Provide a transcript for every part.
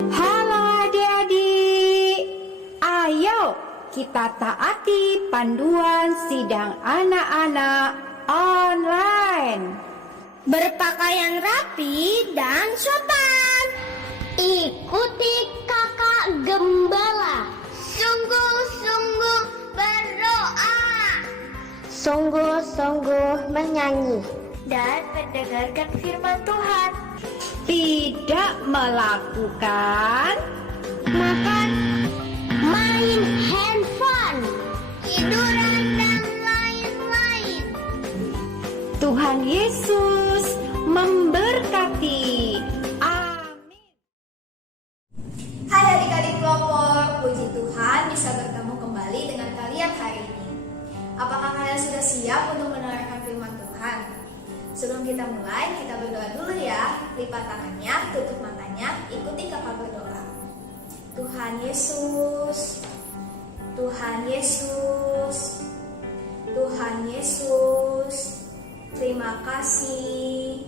Halo adik-adik, ayo kita taati panduan sidang anak-anak online. Berpakaian rapi dan sopan. Ikuti kakak gembala. Sungguh-sungguh berdoa. Sungguh-sungguh menyanyi. Dan mendengarkan firman Tuhan. Tidak melakukan Makan, main handphone, tiduran dan lain-lain. Tuhan Yesus memberkati. Amin. Hai adik-adik pelopor, puji Tuhan bisa bertemu kembali dengan kalian hari ini. Apakah kalian sudah siap untuk mendengarkan firman Tuhan? Sebelum kita mulai, kita berdoa dulu ya. Lipat tangannya, tutup matanya, ikuti kakak berdoa. Tuhan Yesus, Tuhan Yesus, Tuhan Yesus, terima kasih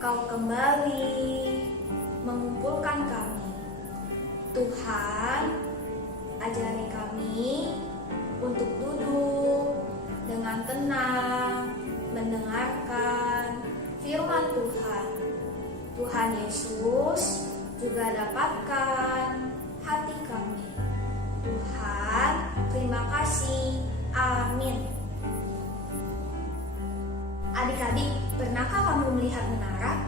Kau kembali mengumpulkan kami. Tuhan, ajari kami untuk duduk dengan tenang, mendengarkan firman Tuhan. Tuhan Yesus juga dapatkan hati kami. Tuhan, terima kasih. Amin. Adik-adik, pernahkah kamu melihat menara?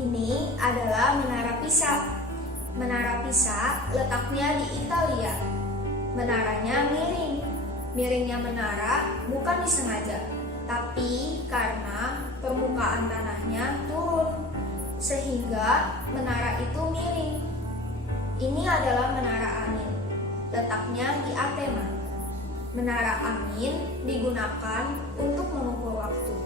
Ini adalah Menara Pisa. Menara Pisa letaknya di Italia. Menaranya miring. Miringnya menara bukan disengaja, tapi karena permukaan tanahnya turun, sehingga menara itu miring. Ini adalah menara angin, letaknya di Athena. Menara angin digunakan untuk mengukur waktu.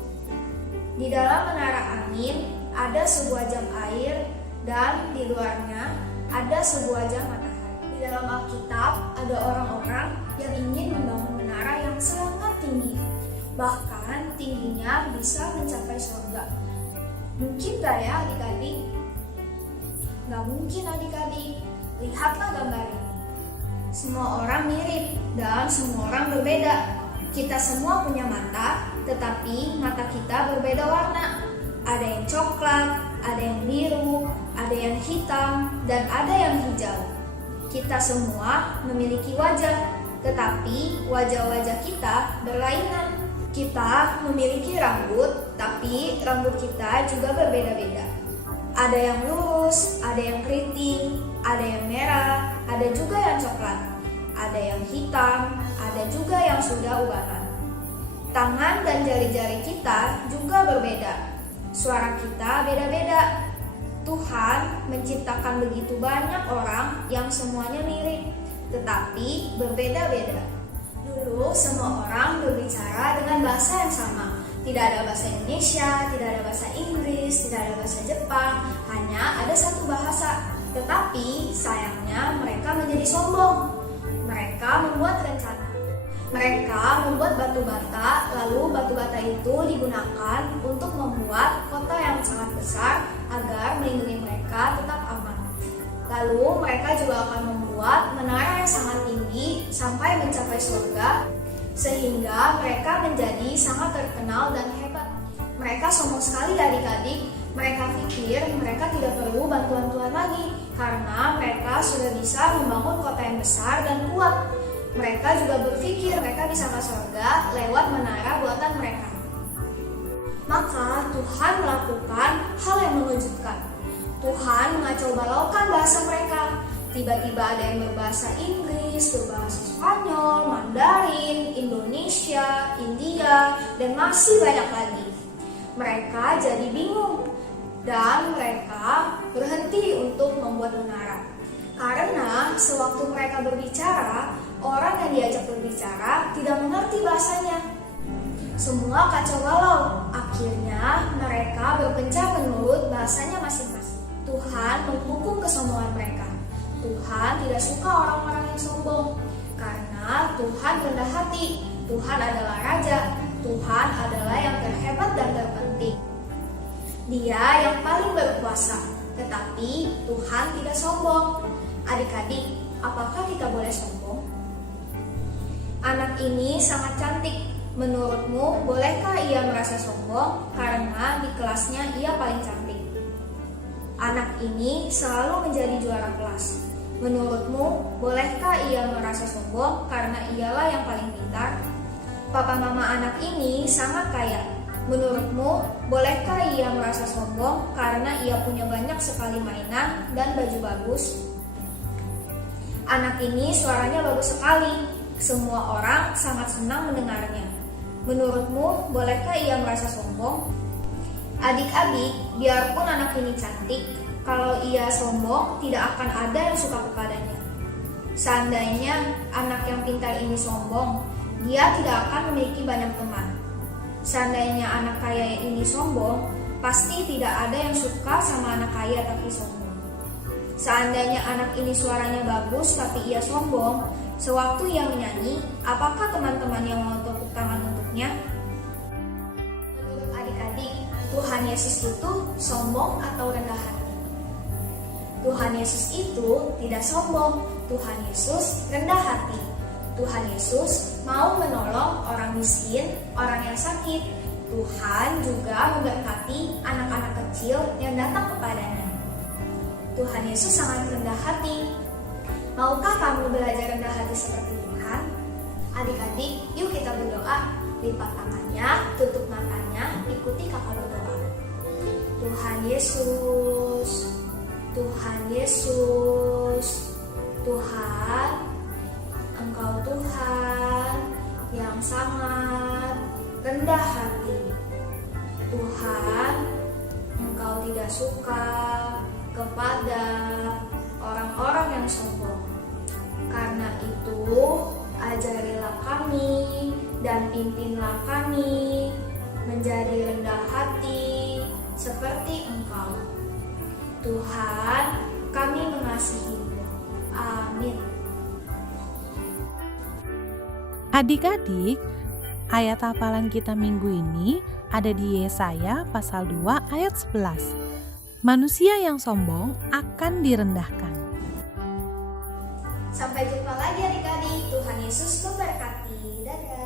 Di dalam menara angin ada sebuah jam air dan di luarnya ada sebuah jam matahari. Di dalam Alkitab ada orang-orang yang ingin membangun menara yang sangat tinggi. Bahkan tingginya bisa mencapai surga. Mungkin gak ya adik-adik? Gak mungkin adik-adik. Lihatlah gambar ini. Semua orang mirip dan semua orang berbeda. Kita semua punya mata, tetapi mata kita berbeda warna. Ada yang coklat, ada yang biru, ada yang hitam, dan ada yang hijau. Kita semua memiliki wajah, tetapi wajah-wajah kita berlainan. Kita memiliki rambut, tapi rambut kita juga berbeda-beda. Ada yang lurus, ada yang keriting, ada yang merah, ada juga yang coklat. Ada yang hitam, ada juga yang sudah ubahan. Tangan dan jari-jari kita juga berbeda. Suara kita beda-beda. Tuhan menciptakan begitu banyak orang yang semuanya mirip, tetapi berbeda-beda. Dulu semua orang berbicara dengan bahasa yang sama. Tidak ada bahasa Indonesia, tidak ada bahasa Inggris, tidak ada bahasa Jepang, hanya ada satu bahasa. Tetapi sayangnya mereka menjadi sombong. Mereka membuat rencana. Mereka membuat batu bata, lalu batu bata itu digunakan untuk membuat kota yang sangat besar agar melindungi mereka tetap aman. Lalu mereka juga akan membuat menara yang sangat tinggi sampai mencapai surga, sehingga mereka menjadi sangat terkenal dan hebat. Mereka sombong sekali adik-adik. Mereka pikir mereka tidak perlu bantuan Tuhan lagi, karena mereka sudah bisa membangun kota yang besar dan kuat. Mereka juga berpikir mereka bisa ke surga lewat menara buatan mereka. Maka Tuhan melakukan hal yang mengejutkan. Tuhan mengacau balaukan bahasa mereka. Tiba-tiba ada yang berbahasa Inggris, berbahasa Spanyol, Mandarin, Indonesia, India, dan masih banyak lagi. Mereka jadi bingung dan mereka berhenti untuk membuat menara. Karena sewaktu mereka berbicara, orang yang diajak berbicara tidak mengerti bahasanya. Semua kacau balau. Akhirnya mereka berpencar menurut bahasanya masing-masing. Tuhan menghukum kesombongan mereka. Tuhan tidak suka orang-orang yang sombong, karena Tuhan rendah hati. Tuhan adalah Raja. Tuhan adalah yang terhebat dan terpenting. Dia yang paling berkuasa. Tetapi Tuhan tidak sombong. Adik-adik, apakah kita boleh sombong? Anak ini sangat cantik. Menurutmu, bolehkah ia merasa sombong karena di kelasnya ia paling cantik? Anak ini selalu menjadi juara kelas. Menurutmu, bolehkah ia merasa sombong karena ialah yang paling pintar? Papa mama anak ini sangat kaya. Menurutmu, bolehkah ia merasa sombong karena ia punya banyak sekali mainan dan baju bagus? Anak ini suaranya bagus sekali. Semua orang sangat senang mendengarnya. Menurutmu, bolehkah ia merasa sombong? Adik-adik, biarpun anak ini cantik, kalau ia sombong, tidak akan ada yang suka kepadanya. Seandainya anak yang pintar ini sombong, dia tidak akan memiliki banyak teman. Seandainya anak kaya ini sombong, pasti tidak ada yang suka sama anak kaya tapi sombong. Seandainya anak ini suaranya bagus tapi ia sombong, sewaktu ia menyanyi, apakah teman-teman yang mau tepuk tangan untuknya? Menurut adik-adik, Tuhan Yesus itu sombong atau rendah hati? Tuhan Yesus itu tidak sombong, Tuhan Yesus rendah hati. Tuhan Yesus mau menolong orang miskin, orang yang sakit. Tuhan juga memberkati anak-anak kecil yang datang kepadanya. Tuhan Yesus sangat rendah hati. Maukah kamu belajar rendah hati seperti Tuhan? Adik-adik, yuk kita berdoa. Lipat tangannya, tutup matanya, ikuti kakak berdoa. Tuhan Yesus, Tuhan Yesus, Tuhan, Engkau Tuhan yang sangat rendah hati. Tuhan, Engkau tidak suka kepada orang-orang yang sombong. Karena itu, ajarilah kami dan pimpinlah kami menjadi rendah hati seperti Engkau. Tuhan, kami mengasihi-Mu. Amin. Adik-adik, ayat hafalan kita minggu ini ada di Yesaya pasal 2 ayat 11. Manusia yang sombong akan direndahkan. Sampai jumpa lagi adik-adik. Tuhan Yesus memberkati. Dadah.